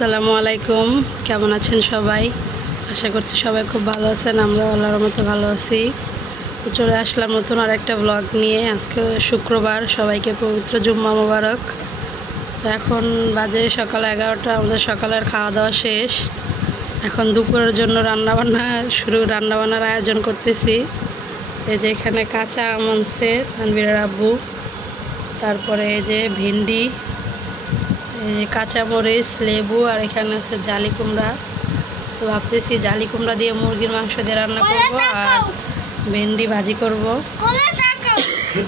আসসালামু আলাইকুম, কেমন আছেন সবাই? আশা করছি সবাই খুব ভালো আছেন। আমরা আল্লাহর মতো ভালো আছি। চলে আসলাম নতুন আর একটা ব্লগ নিয়ে। আজকে শুক্রবার, সবাইকে পবিত্র জুম্মা মোবারক। এখন বাজে সকাল 11টা। আমাদের সকালের খাওয়া দাওয়া শেষ। এখন দুপুরের জন্য রান্নাবান্নার আয়োজন করতেছি। এই যে এখানে কাঁচা আম আনছে তানভীরের আব্বু, তারপরে এই যে ভেন্ডি, কাঁচামরিচ, লেবু, আর এখানে আছে জালি কুমড়া। তো ভাবতেছি জালি কুমড়া দিয়ে মুরগির মাংস দিয়ে রান্না করব আর ভেন্ডি ভাজি করব।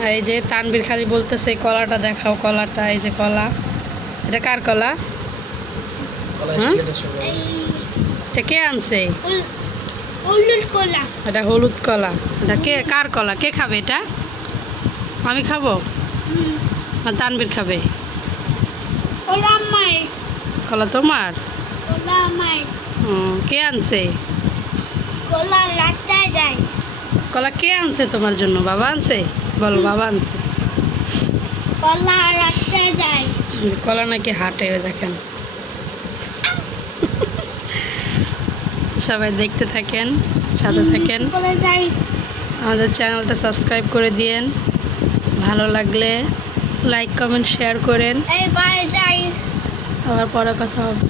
আর এই যে তানভীর খালি বলতেছে কলাটা দেখাও, কলাটা। এই যে কলা, এটা কার কলা? এটা কে আনছে? এটা হলুদ কলা। এটা কে, কার কলা? কে খাবে এটা? আমি খাবো আর তানভীর খাবে? কলা তোমার? কে আনছে কলা? কে আনছে তোমার জন্য? বাবা আনছে? বলো, বাবা আনছে কলা নাকি হাটে। দেখেন, সবাই দেখতে থাকেন, সাথে থাকেন। আমাদের চ্যানেলটা সাবস্ক্রাইব করে দিয়েন, ভালো লাগলে লাইক কমেন্ট শেয়ার করেন। আবার পরে কথা হবে।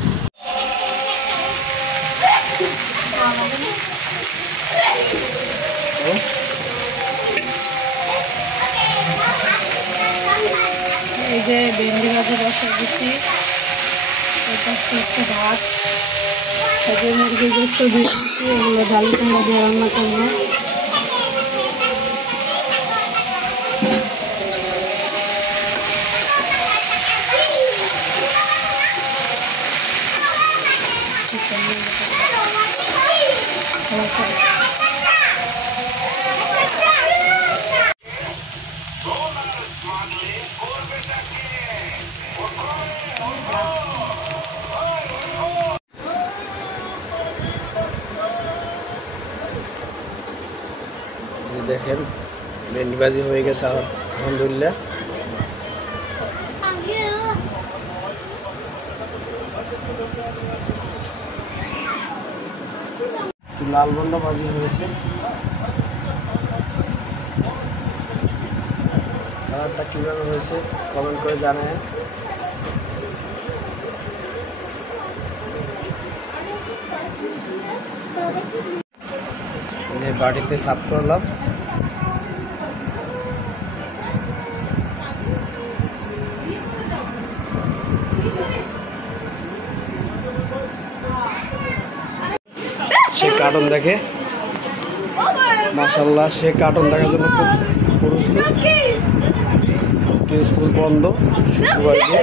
এই যে ভেন্ডি ভাজি বসা দিচ্ছি, একটু ভাত, মুরগির গোস্ত দিয়েছি, এগুলো জালি কুমড়া দিয়ে রান্না করবো। দেখেন ভেন্ডি ভাজি হয়ে গেছে আলহামদুলিল্লাহ। লাল বন্ডা ভাজি হয়েছে। কালারটা কীভাবে হয়েছে কমেন্ট করে জানায়। যে বাড়িতে সাফ করলাম। সে কার্টুন দেখে, মাশাআল্লাহ, সে কার্টুন দেখার জন্য খুব প্রস্তুত। আজকে স্কুল বন্ধ, শুক্রবার দিন।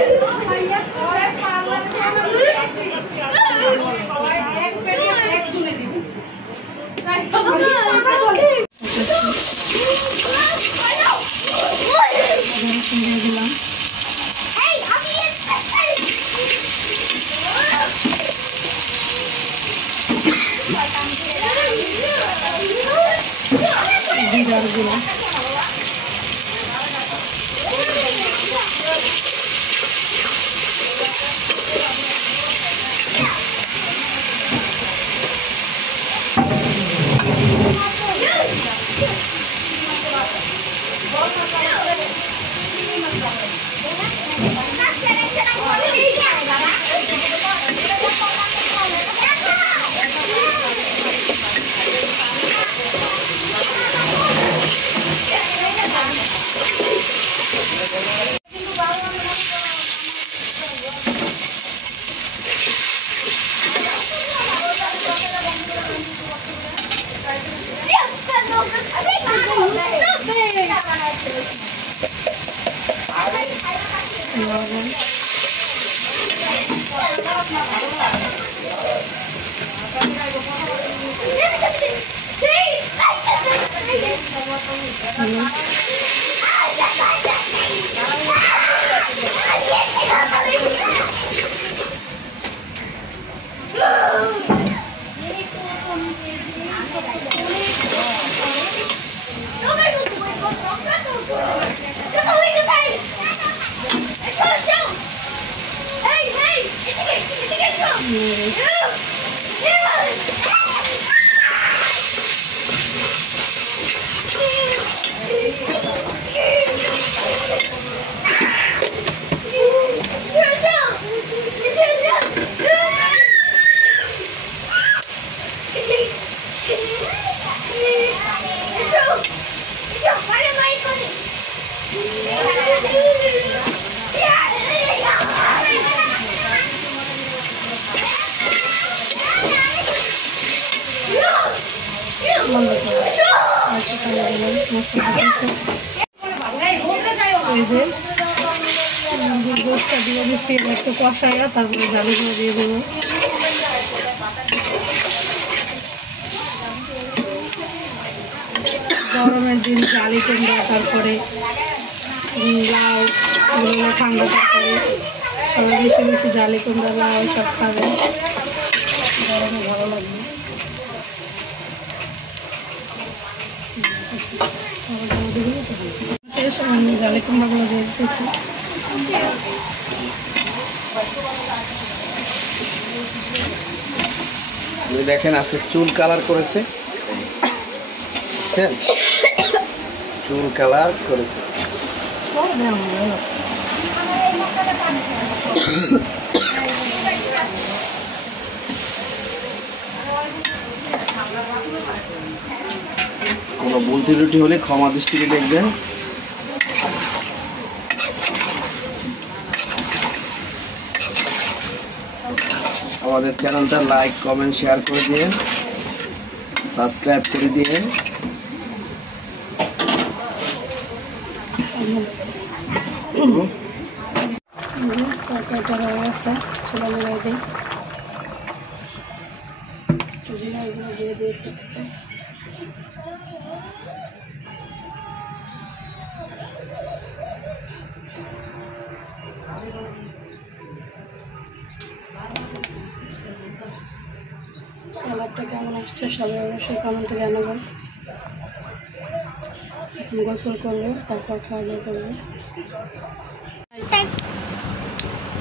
Hey! দিয়ে দিচ্ছি একটু কষাইয়া, তারপরে জালি করে দিয়ে দেবো। গরমের দিন জালি কুমড়া, তারপরে লাউ, এগুলো ঠান্ডা তারপরে বেশি বেশি জালি কুমড়া লাউ সব খাবে, গরমে ভালো লাগবে। আমি জালি কুমড়াগুলো দিয়ে দিতেছি। দেখেন আজকে চুল কালার করেছে, চুল কালার করেছে। কোনো ভুল ত্রুটি হলে ক্ষমা দৃষ্টিতে দেখবেন। আমাদের চ্যানেলটা লাইক কমেন্ট শেয়ার করে দিন, সাবস্ক্রাইব করে দিন। তরকারিটা হয়ে গেছে, চুলা লগাই দিই, জিরা এগুলো দিয়ে দিয়ে কালারটা কেমন আসছে সবাই অবশ্যই কমেন্টে জানাবেন। গোসল করবে, তারপর খাওয়া দাওয়া করবে।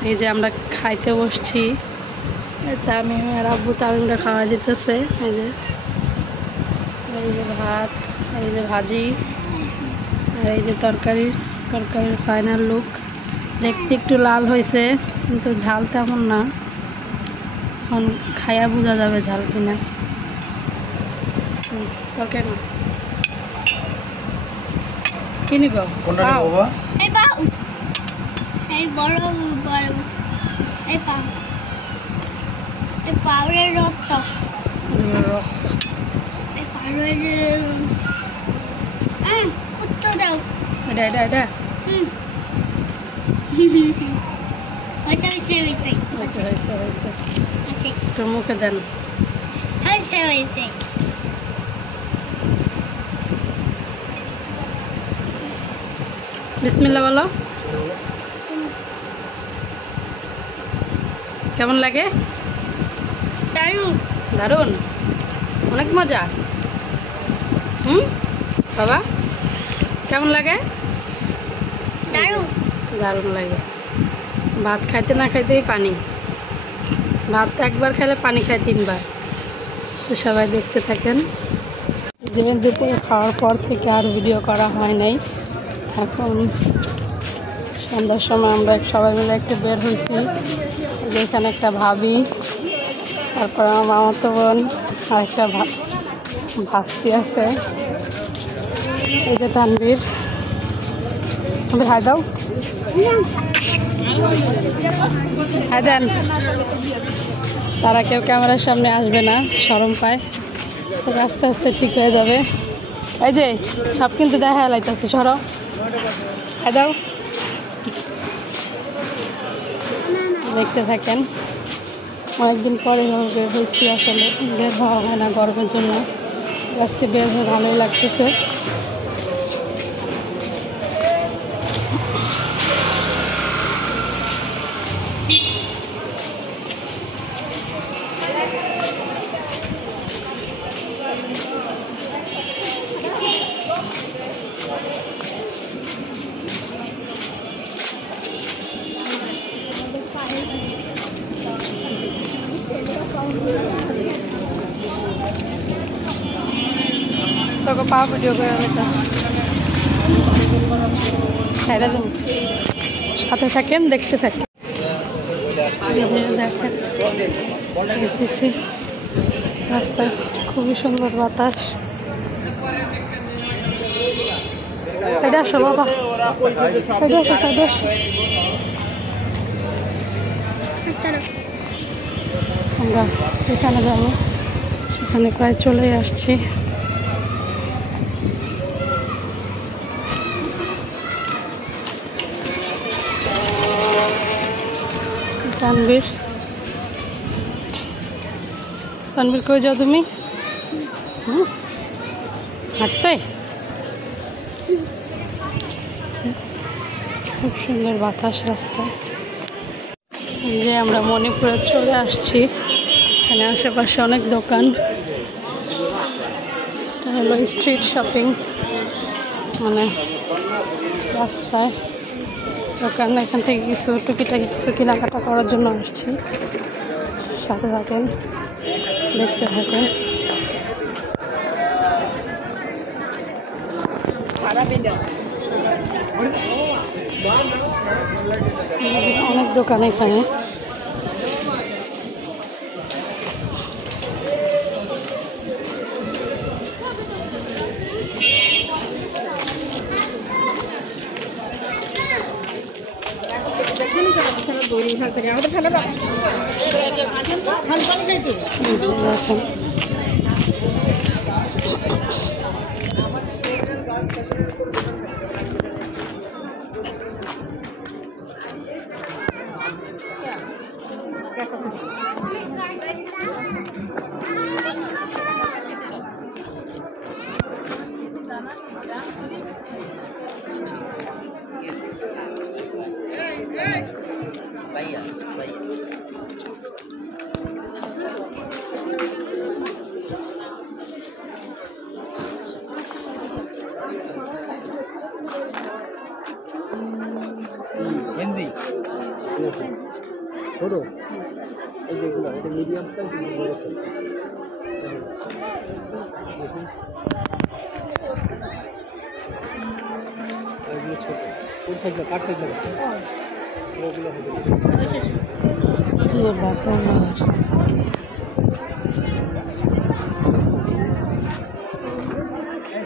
এই যে আমরা খাইতে বসছি, তামিম আর আব্বু তামিমরা খাওয়া দিতেছে। এই যে ভাত, এই যে ভাজি, আর এই যে তরকারির ফাইনাল লুক। দেখতে একটু লাল হয়েছে, কিন্তু ঝাল তেমন না, এখন খাইয়া বোঝা যাবে ঝাল কিনা। তরকারি না কি নিব? তোর মুখে দেন। বিসমিল্লাহ বলো। কেমন লাগে? দারুণ, অনেক মজা। বাবা কেমন লাগে? দারুণ লাগে। ভাত খাইতে না খাইতেই পানি, ভাত একবার খেলে পানি খায় 3 বার। তো সবাই দেখতে থাকেন। যে দুপুরে খাওয়ার পর থেকে আর ভিডিও করা হয় নাই। এখন সন্ধ্যার সময় আমরা সবাই মিলে একটু বের হয়েছি। যেখানে একটা ভাবি, তারপর আমার মামাতো বোন, আর একটা ভাস্তি আছে। এই যে তানভীর, তুমি হাই দাও, হাই দেন। তারা কেউ ক্যামেরার সামনে আসবে না, শরম পায়, আস্তে আস্তে ঠিক হয়ে যাবে। এই যে সব কিন্তু দেখা লাইতেছে, সরো, হাই দাও। দেখতে থাকেন। অনেকদিন পরে বের হয়েছি, আসলে বের হওয়া হয় না গরমের জন্য। আজকে বের হয়ে ভালোই লাগতেছে। তোকে পা ভিডিও করে সাথে থাকেন, দেখতে থাকেন। দেখেন চলতেছি রাস্তায়, খুবই সুন্দর বাতাস। সাইডে আসো বাবা, সাইডে আসো, সাইডে আসো। আমরা যেখানে যাবো সেখানে প্রায় চলে আসছি। তানবীর, তানবীর কই যাও তুমি? হাঁটতে? খুব সুন্দর বাতাস রাস্তায়। যে আমরা মণিপুরে চলে আসছি, এখানে আশেপাশে অনেক দোকান, এটা হলো স্ট্রিট শপিং, মানে রাস্তায় দোকান। এখান থেকে কিছু টুকিটাকি কিছু কেনাকাটা করার জন্য আসছি। সাথে থাকেন, দেখতে থাকেন। অনেক দোকান এখানে। ছোট এই যেগুলো, এটা মিডিয়াম সাইজ, বড় সাইজ। এগুলো ছোট, কোন সাইজটা, কার সাইজ লাগে ওগুলো হবে।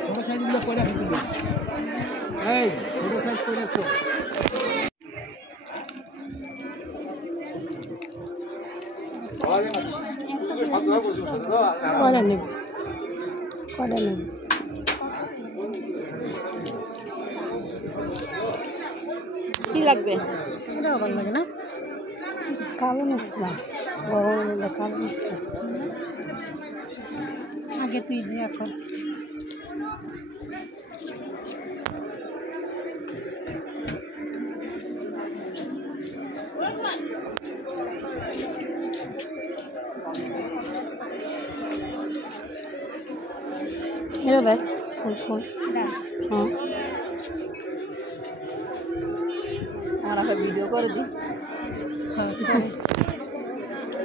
ছোট সাইজগুলো কয়টা খেতে দিই? এই ছোট সাইজ কয়টা ছোট? কয়টা নেব, কয়টা নেব? কি লাগবে? এটাও ভালো লাগে না, কালো নিস না, গরম হলে কালো নিস না। আগে তুই এখন এটা দেখ ফুল ফুল। হ্যাঁ, আমরা ভিডিও করে দিই,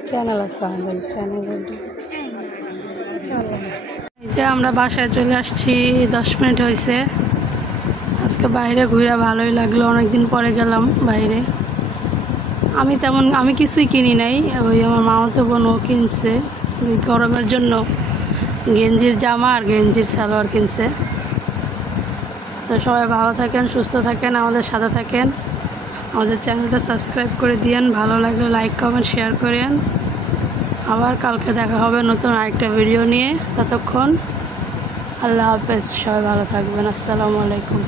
চ্যানেল আছে আমাদের, চ্যানেলের। এই যে আমরা বাসায় চলে আসছি, 10 মিনিট হয়েছে। আজকে বাইরে ঘুরে ভালোই লাগলো, অনেকদিন পরে গেলাম বাইরে। আমি কিছুই কিনি নাই, ওই আমার মামাতো বোনও কিনছে গরমের জন্য গেঞ্জির জামা আর গেঞ্জির সালোয়ার কিনছে। তো সবাই ভালো থাকেন, সুস্থ থাকেন, আমাদের সাথে থাকেন। আমাদের চ্যানেলটা সাবস্ক্রাইব করে দিয়েন, ভালো লাগলে লাইক কমেন্ট শেয়ার করেন। আবার কালকে দেখা হবে নতুন আরেকটা ভিডিও নিয়ে। ততক্ষণ আল্লাহ হাফেজ, সবাই ভালো থাকবেন। আসসালামু আলাইকুম।